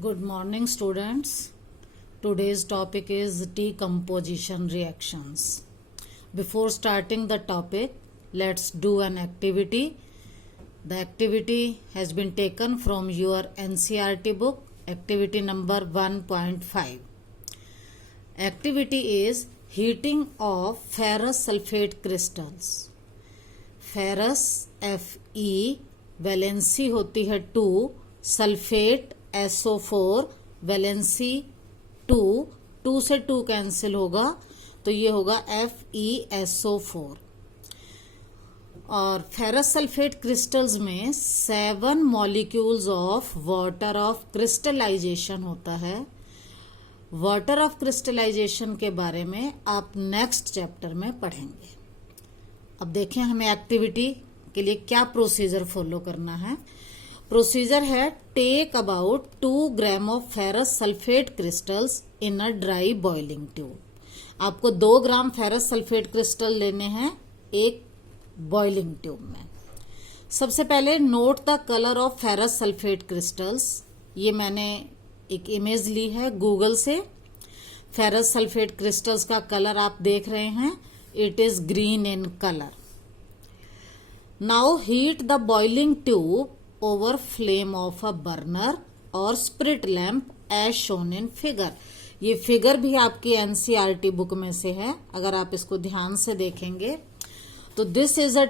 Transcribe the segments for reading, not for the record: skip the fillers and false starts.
Good morning, students. Today's topic is decomposition reactions. Before starting the topic, let's do an activity. The activity has been taken from your NCERT book, activity number 1.5. Activity is heating of ferrous sulfate crystals. Ferrous Fe valency होती है 2, sulphate SO4 valency 2 से 2 cancel होगा तो ये होगा FeSO4। और ferrous sulphate crystals में 7 molecules of water of crystallisation होता है। वाटर ऑफ क्रिस्टलाइजेशन के बारे में आप नेक्स्ट चैप्टर में पढ़ेंगे। अब देखें हमें एक्टिविटी के लिए क्या प्रोसीजर फॉलो करना है। प्रोसीजर है take about 2 gram of ferrous sulphate crystals in a dry boiling tube. आपको 2 ग्राम फेरस सल्फेट क्रिस्टल लेने हैं एक बॉइलिंग ट्यूब में। सबसे पहले note the colour of ferrous sulphate crystals. ये मैंने एक इमेज ली है गूगल से। फेरस सल्फेट क्रिस्टल्स का कलर आप देख रहे हैं, it is green in color. Now heat the boiling tube over flame of a burner or spirit lamp as shown in figure. ये फिगर भी आपकी NCERT बुक में से है, अगर आप इसको ध्यान से देखेंगे तो this is a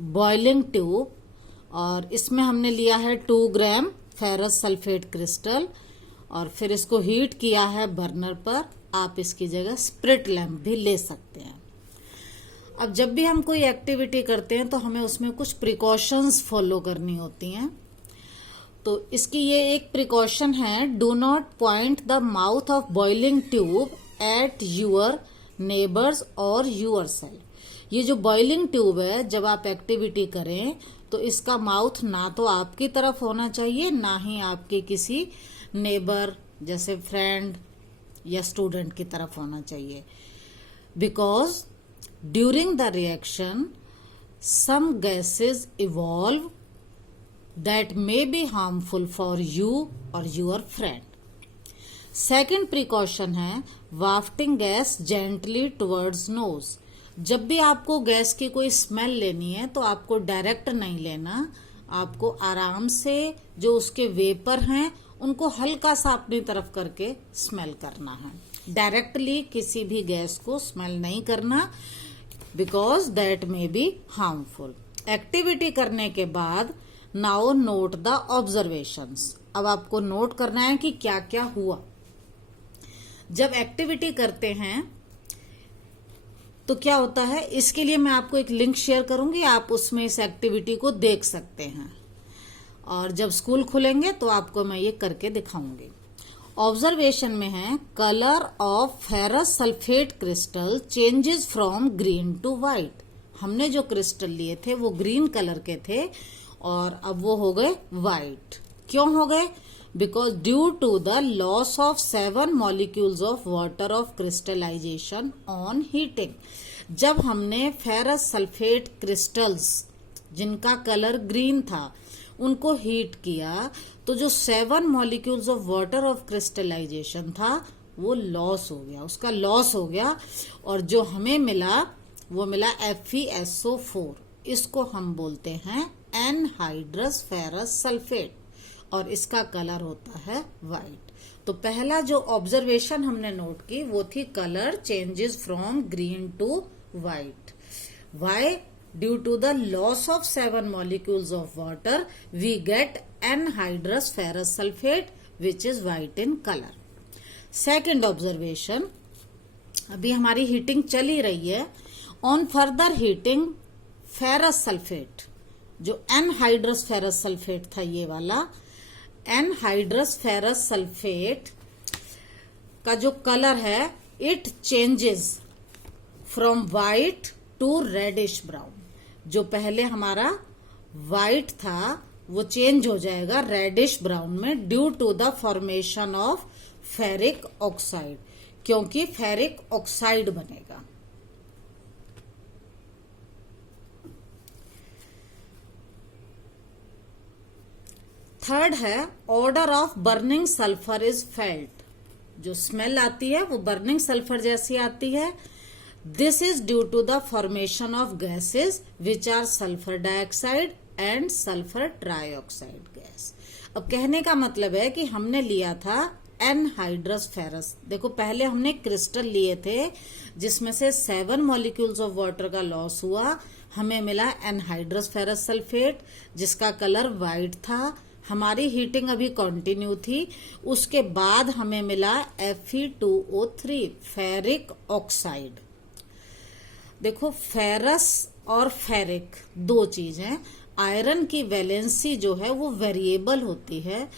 boiling tube और इसमें हमने लिया है 2 ग्राम फेरस सल्फेट क्रिस्टल और फिर इसको हीट किया है बर्नर पर। आप इसकी जगह स्पिरिट लैम्प भी ले सकते हैं। अब जब भी हम कोई एक्टिविटी करते हैं तो हमें उसमें कुछ प्रिकॉशंस फॉलो करनी होती हैं। तो इसकी ये एक प्रिकॉशन है, do not point the mouth of boiling tube at your neighbours और यूर सेल्फ। ये जो बॉइलिंग ट्यूब है, जब आप एक्टिविटी करें तो इसका माउथ ना तो आपकी तरफ होना चाहिए, ना ही आपके किसी नेबर जैसे फ्रेंड या स्टूडेंट की तरफ होना चाहिए। Because during the reaction some gases evolve that may be harmful for you or your friend. Second precaution है wafting gas gently towards nose. जब भी आपको गैस की कोई स्मेल लेनी है तो आपको डायरेक्ट नहीं लेना, आपको आराम से जो उसके वेपर हैं उनको हल्का सा अपनी तरफ करके स्मेल करना है। डायरेक्टली किसी भी गैस को स्मेल नहीं करना, because that may be harmful. Activity करने के बाद नाउ नोट द ऑब्जर्वेशंस। अब आपको नोट करना है कि क्या क्या हुआ। जब एक्टिविटी करते हैं तो क्या होता है, इसके लिए मैं आपको एक लिंक शेयर करूंगी, आप उसमें इस एक्टिविटी को देख सकते हैं और जब स्कूल खुलेंगे तो आपको मैं ये करके दिखाऊंगी। ऑब्जर्वेशन में है colour of ferrous sulphate crystal changes from green to white. हमने जो क्रिस्टल लिए थे वो ग्रीन कलर के थे और अब वो हो गए व्हाइट। क्यों हो गए? Because due to the loss of 7 molecules of water of crystallisation on heating. जब हमने फेरस सल्फेट क्रिस्टल्स जिनका कलर ग्रीन था उनको हीट किया तो जो 7 molecules of water of crystallisation था वो लॉस हो गया, उसका लॉस हो गया और जो हमें मिला वो मिला FeSO4। इसको हम बोलते हैं एनहाइड्रस फेरस सल्फेट और इसका कलर होता है व्हाइट। तो पहला जो ऑब्जर्वेशन हमने नोट की वो थी colour changes from green to white. Why? Due to the loss of 7 molecules of water, we get anhydrous ferrous sulfate, which is white in color. Second observation, अभी हमारी हीटिंग चली रही है। On further heating, ferrous sulfate, जो anhydrous ferrous sulfate था ये वाला, anhydrous ferrous sulfate का जो कलर है, it changes from white to reddish brown। जो पहले हमारा व्हाइट था वो चेंज हो जाएगा रेडिश ब्राउन में due to the formation of ferric oxide, क्योंकि फेरिक ऑक्साइड बनेगा। थर्ड है odour of burning sulphur is felt. जो स्मेल आती है वो बर्निंग सल्फर जैसी आती है। This is due to the formation of gases which are sulphur dioxide and sulphur trioxide gas. अब कहने का मतलब है कि हमने लिया था एनहाइड्रस फेरस। देखो पहले हमने क्रिस्टल लिए थे जिसमें से 7 मॉलिक्यूल्स ऑफ वाटर का लॉस हुआ, हमें मिला एनहाइड्रस फेरस सल्फेट जिसका कलर व्हाइट था। हमारी हीटिंग अभी कंटिन्यू थी। उसके बाद हमें मिला Fe2O3 फेरिक ऑक्साइड। देखो फेरस और फेरिक दो चीज हैं। आयरन की वैलेंसी जो है वो वेरिएबल होती है।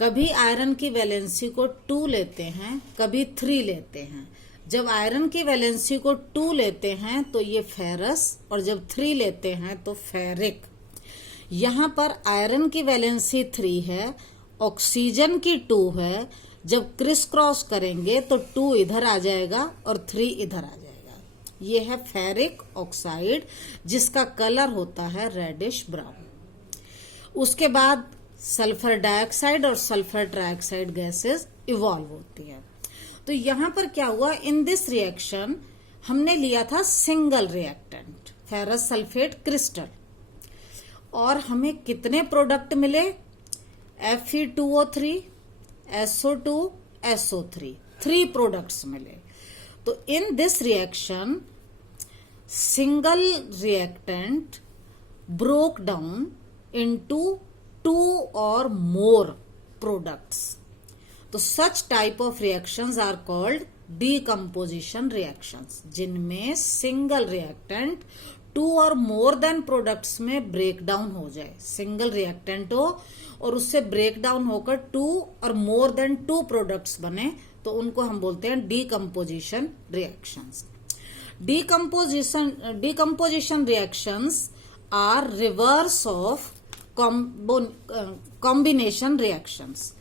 कभी आयरन की वैलेंसी को 2 लेते हैं, कभी 3 लेते हैं। जब आयरन की वैलेंसी को 2 लेते हैं तो ये फेरस, और जब 3 लेते हैं तो फेरिक। यहाँ पर आयरन की वैलेंसी 3 है, ऑक्सीजन की 2 है। जब क्रिस क्रॉस करेंगे तो 2 इधर आ जाएगा और 3 इधर आ जाएगा। ये है फेरिक ऑक्साइड जिसका कलर होता है रेडिश ब्राउन। उसके बाद सल्फर डाइऑक्साइड और सल्फर ट्राइऑक्साइड गैसेस इवॉल्व होती है। तो यहाँ पर क्या हुआ, इन दिस रिएक्शन हमने लिया था single reactant ferrous sulphate crystal, और हमें कितने प्रोडक्ट मिले, Fe2O3, SO2, SO3, 3 प्रोडक्ट्स मिले। तो in this reaction single reactant broke down into 2 or more products. तो such type of reactions are called decomposition reactions, जिनमें single reactant 2 or more than products में break down हो जाए। Single reactant हो और उससे ब्रेक डाउन होकर 2 or more than 2 products बने तो उनको हम बोलते हैं decomposition reactions. Decomposition reactions are reverse of combination reactions.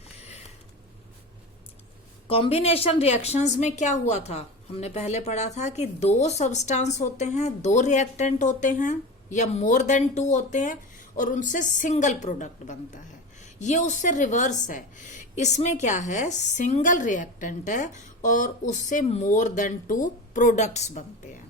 Combination reactions में क्या हुआ था, हमने पहले पढ़ा था कि 2 सब्सटेंस होते हैं, 2 रिएक्टेंट होते हैं या मोर देन 2 होते हैं और उनसे सिंगल प्रोडक्ट बनता है। ये उससे रिवर्स है। इसमें क्या है, सिंगल रिएक्टेंट है और उससे मोर देन 2 प्रोडक्ट्स बनते हैं।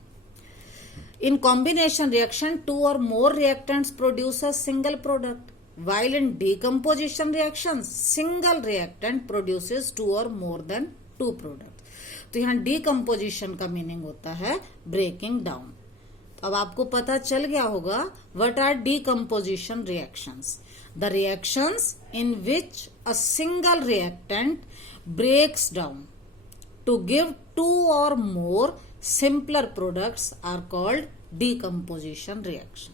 In combination reaction, 2 or more reactants produce a single product, while in decomposition reactions, single reactant produces 2 or more than 2 products. तो यहाँ decomposition का मीनिंग होता है breaking down। तो अब आपको पता चल गया होगा what are decomposition reactions? The reactions in which a single reactant breaks down to give 2 or more simpler products are called decomposition reaction।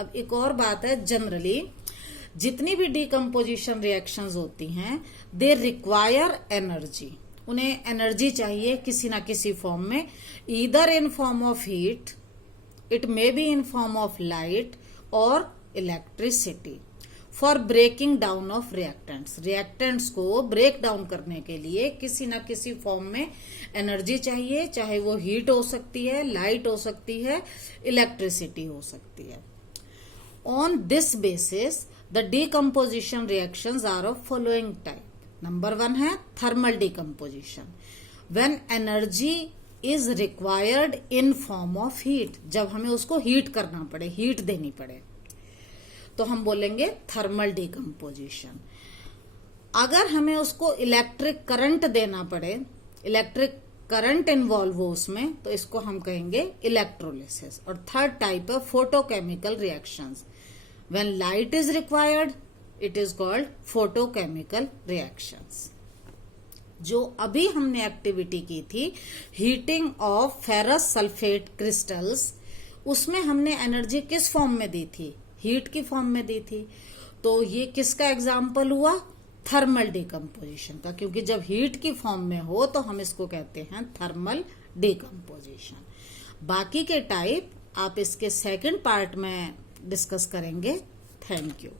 अब एक और बात है, जनरली जितनी भी decomposition reactions होती हैं दे रिक्वायर एनर्जी। उन्हें एनर्जी चाहिए किसी ना किसी फॉर्म में, either in form of heat, it may be in form of light और electricity for breaking down of reactants. Reactants को ब्रेक डाउन करने के लिए किसी न किसी फॉर्म में एनर्जी चाहिए, चाहे वो हीट हो सकती है, लाइट हो सकती है, इलेक्ट्रिसिटी हो सकती है। On this basis the decomposition reactions are of following type. Number 1 है thermal decomposition, when energy is required in form of heat. जब हमें उसको हीट करना पड़े, हीट देनी पड़े, तो हम बोलेंगे थर्मल डीकम्पोजिशन। अगर हमें उसको इलेक्ट्रिक करंट देना पड़े, इलेक्ट्रिक करंट इन्वॉल्व हो उसमें, तो इसको हम कहेंगे इलेक्ट्रोलिसिस। और थर्ड टाइप है photochemical reactions, when light is required it is called photochemical reactions. जो अभी हमने एक्टिविटी की थी heating of ferrous sulphate crystals, उसमें हमने एनर्जी किस फॉर्म में दी थी, हीट की फॉर्म में दी थी। तो ये किसका एग्जाम्पल हुआ, थर्मल डीकम्पोजिशन का, क्योंकि जब हीट की फॉर्म में हो तो हम इसको कहते हैं थर्मल डीकम्पोजिशन। बाकी के टाइप आप इसके सेकंड पार्ट में डिस्कस करेंगे। Thank you.